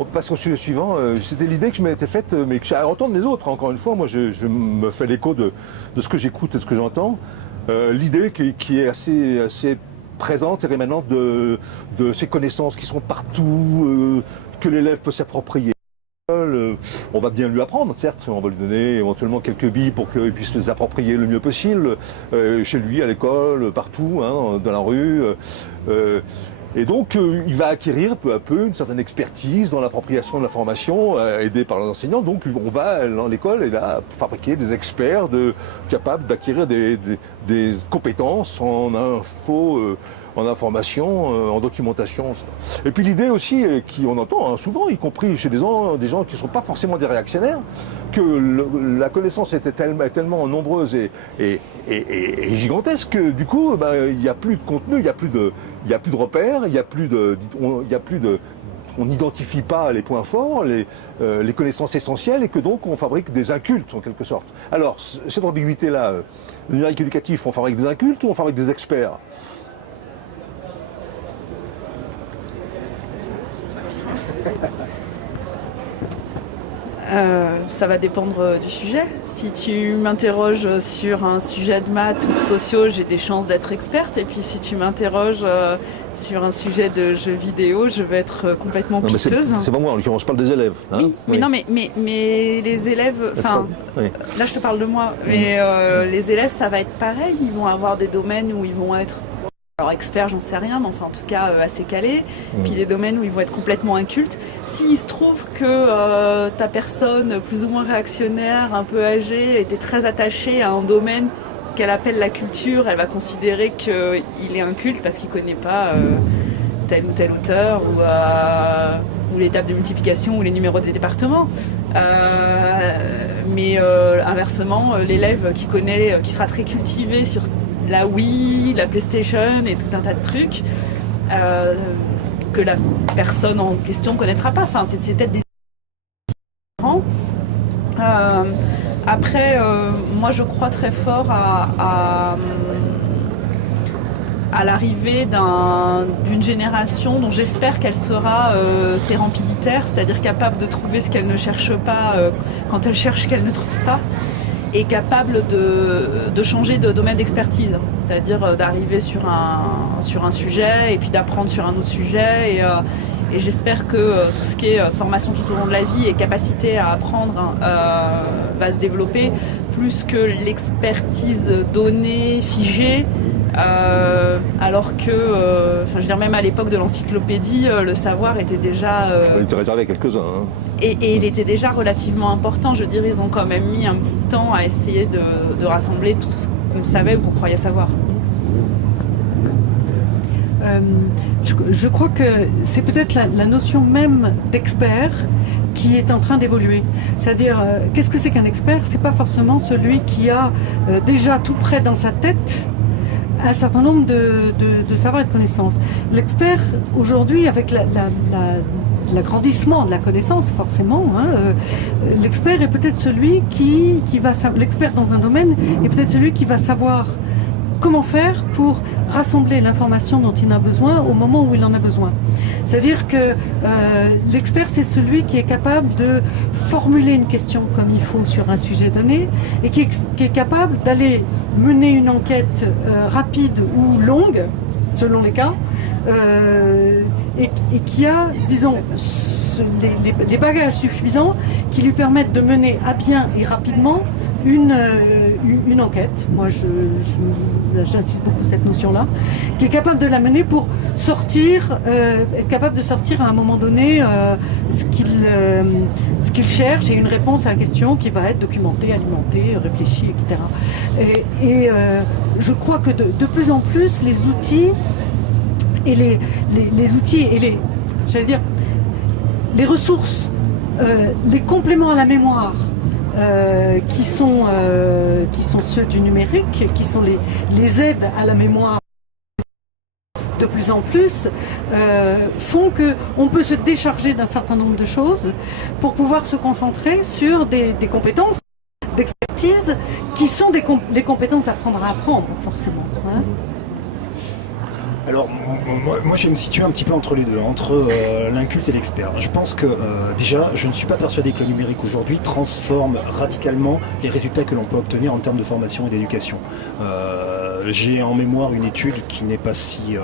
On passe au sujet suivant. C'était l'idée que je m'étais faite, mais que j'ai à entendre les autres. Encore une fois, moi, je me fais l'écho de ce que j'écoute et de ce que j'entends. L'idée qui est assez présente et rémanente de ces connaissances qui sont partout, que l'élève peut s'approprier. On va bien lui apprendre, certes, on va lui donner éventuellement quelques billes pour qu'il puisse les approprier le mieux possible, chez lui, à l'école, partout, hein, dans la rue. Et donc, il va acquérir peu à peu une certaine expertise dans l'appropriation de l'information, aidé par les enseignants. Donc, on va, dans l'école, et là, fabriquer des experts capables d'acquérir des compétences en info, en information, en documentation. Et puis l'idée aussi, on entend souvent, y compris chez des gens qui ne sont pas forcément des réactionnaires, que la connaissance est tellement nombreuse et gigantesque que du coup, il n'y a plus de contenu, il n'y a plus de repères, on n'identifie pas les points forts, les connaissances essentielles, et que donc on fabrique des incultes en quelque sorte. Alors, cette ambiguïté-là, le numérique éducatif, on fabrique des incultes ou on fabrique des experts ? Ça va dépendre du sujet. Si tu m'interroges sur un sujet de maths ou de sociaux, j'ai des chances d'être experte. Et puis si tu m'interroges sur un sujet de jeux vidéo, je vais être complètement piteuse. C'est pas moi, en l'occurrence, je parle des élèves. Hein, oui, mais oui. Non, mais les élèves... Oui. Là, je te parle de moi. Mais les élèves, ça va être pareil. Ils vont avoir des domaines où ils vont être... Alors expert, j'en sais rien, mais enfin en tout cas assez calé. Puis des domaines où ils vont être complètement incultes. S'il se trouve que ta personne plus ou moins réactionnaire, un peu âgée, était très attachée à un domaine qu'elle appelle la culture, elle va considérer qu'il est inculte parce qu'il ne connaît pas tel ou tel auteur ou les tables de multiplication ou les numéros des départements. Mais inversement, l'élève qui sera très cultivé sur la Wii, la PlayStation et tout un tas de trucs que la personne en question ne connaîtra pas. Enfin, c'est peut-être des différents. Après, moi, je crois très fort à l'arrivée d'une génération dont j'espère qu'elle sera sérempiditaire, c'est-à-dire capable de trouver ce qu'elle ne cherche pas quand elle cherche ce qu'elle ne trouve pas, et capable de changer de domaine d'expertise, c'est-à-dire d'arriver sur un sujet et puis d'apprendre sur un autre sujet. Et j'espère que tout ce qui est formation tout au long de la vie et capacité à apprendre va se développer plus que l'expertise donnée, figée. Alors que, je veux dire, même à l'époque de l'encyclopédie, le savoir était déjà... Il était réservé à quelques-uns. Hein. Et il était déjà relativement important. Je veux dire, ils ont quand même mis un bout de temps à essayer de rassembler tout ce qu'on savait ou qu'on croyait savoir. Je crois que c'est peut-être la notion même d'expert qui est en train d'évoluer. C'est-à-dire, qu'est-ce que c'est qu'un expert ? C'est pas forcément celui qui a déjà tout prêt dans sa tête un certain nombre de savoirs et de connaissances. L'expert, aujourd'hui, avec l'agrandissement de la connaissance, forcément, l'expert est peut-être celui qui va... L'expert dans un domaine est peut-être celui qui va savoir comment faire pour rassembler l'information dont il a besoin au moment où il en a besoin. C'est-à-dire que l'expert, c'est celui qui est capable de formuler une question comme il faut sur un sujet donné et qui est capable d'aller mener une enquête rapide ou longue, selon les cas, et qui a, disons, les bagages suffisants qui lui permettent de mener à bien et rapidement une enquête. Moi, j'insiste beaucoup sur cette notion-là, qui est capable de la mener pour sortir, être capable de sortir à un moment donné ce qu'il cherche et une réponse à la question qui va être documentée, alimentée, réfléchie, etc. Et je crois que de plus en plus, les outils et les outils et les ressources, les compléments à la mémoire, qui sont ceux du numérique, qui sont les aides à la mémoire de plus en plus, font qu'on peut se décharger d'un certain nombre de choses pour pouvoir se concentrer sur des compétences d'expertise qui sont les compétences d'apprendre à apprendre, forcément. Hein. Alors, moi, je vais me situer un petit peu entre les deux, entre l'inculte et l'expert. Je pense que, déjà, je ne suis pas persuadé que le numérique aujourd'hui transforme radicalement les résultats que l'on peut obtenir en termes de formation et d'éducation. J'ai en mémoire une étude qui n'est pas si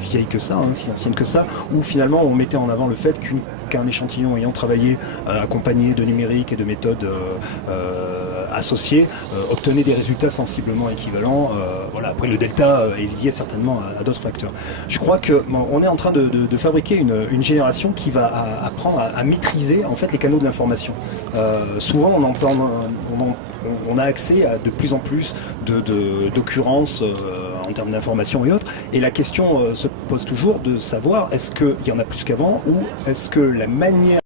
vieille que ça, si ancienne que ça, où finalement on mettait en avant le fait qu'un échantillon ayant travaillé accompagné de numérique et de méthodes associées obtenait des résultats sensiblement équivalents. Voilà. Après, le delta est lié certainement à d'autres facteurs. Je crois qu'on est en train de fabriquer une génération qui va apprendre à maîtriser en fait les canaux de l'information. Souvent on a accès à de plus en plus d'occurrences en termes d'information et autres. Et la question se pose toujours de savoir est-ce qu'il y en a plus qu'avant ou est-ce que la manière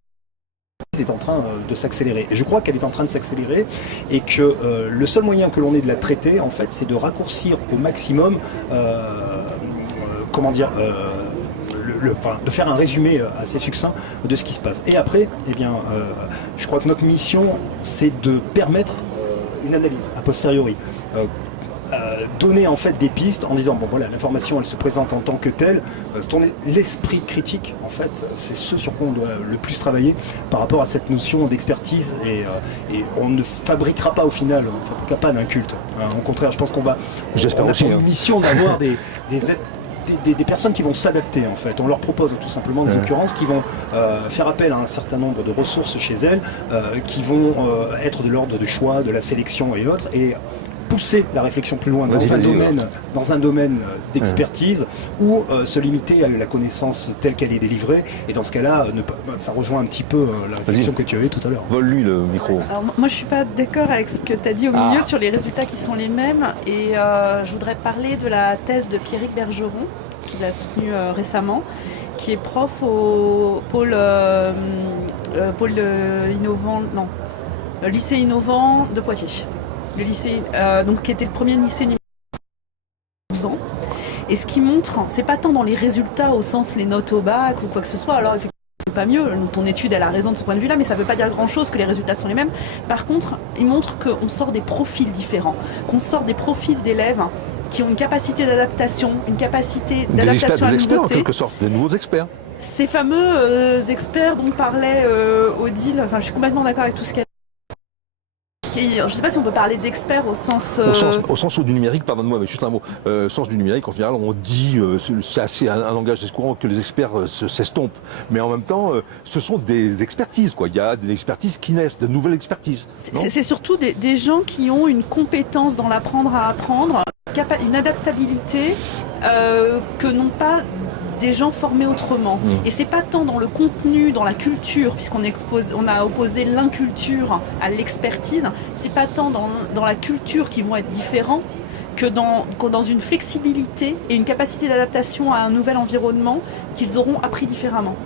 est en train de s'accélérer. Et je crois qu'elle est en train de s'accélérer et que le seul moyen que l'on ait de la traiter, en fait, c'est de raccourcir au maximum, de faire un résumé assez succinct de ce qui se passe. Et après, je crois que notre mission, c'est de permettre une analyse a posteriori. Donner en fait des pistes en disant bon voilà, l'information elle se présente en tant que telle, tourner l'esprit critique en fait, c'est ce sur quoi on doit le plus travailler par rapport à cette notion d'expertise et on ne fabriquera pas au final, on ne fabriquera pas d'un culte. Au contraire, je pense qu'on a pour mission d'avoir des personnes qui vont s'adapter en fait. On leur propose tout simplement des occurrences qui vont faire appel à un certain nombre de ressources chez elles, qui vont être de l'ordre du choix, de la sélection et autres, et pousser la réflexion plus loin dans un domaine d'expertise ou se limiter à la connaissance telle qu'elle est délivrée. Et dans ce cas-là, ça rejoint un petit peu la réflexion que tu avais tout à l'heure. Vole-lui le micro. Alors, moi, je suis pas d'accord avec ce que tu as dit au milieu sur les résultats qui sont les mêmes. Et je voudrais parler de la thèse de Pierrick Bergeron, qu'il a soutenue récemment, qui est prof au lycée innovant de Poitiers. Le lycée, qui était le premier lycée numérique 12 ans. Et ce qui montre, c'est pas tant dans les résultats au sens les notes au bac ou quoi que ce soit, alors effectivement c'est pas mieux, ton étude elle a raison de ce point de vue-là, mais ça veut pas dire grand-chose que les résultats sont les mêmes. Par contre, il montre qu'on sort des profils différents, qu'on sort des profils d'élèves qui ont une capacité d'adaptation, une capacité d'adaptation à la experts nouveauté. En quelque sorte, des nouveaux experts. Ces fameux experts dont parlait Odile, je suis complètement d'accord avec tout ce qu'elle. Je ne sais pas si on peut parler d'experts au sens du numérique, pardonne-moi, mais juste un mot. Sens du numérique, en général, on dit, c'est assez un langage assez courant, que les experts s'estompent. Mais en même temps, ce sont des expertises, quoi. Il y a des expertises qui naissent, de nouvelles expertises. C'est surtout des gens qui ont une compétence dans l'apprendre à apprendre, une adaptabilité que n'ont pas des gens formés autrement. Et c'est pas tant dans le contenu, dans la culture, puisqu'on a opposé l'inculture à l'expertise, c'est pas tant dans la culture qui vont être différents que dans une flexibilité et une capacité d'adaptation à un nouvel environnement qu'ils auront appris différemment.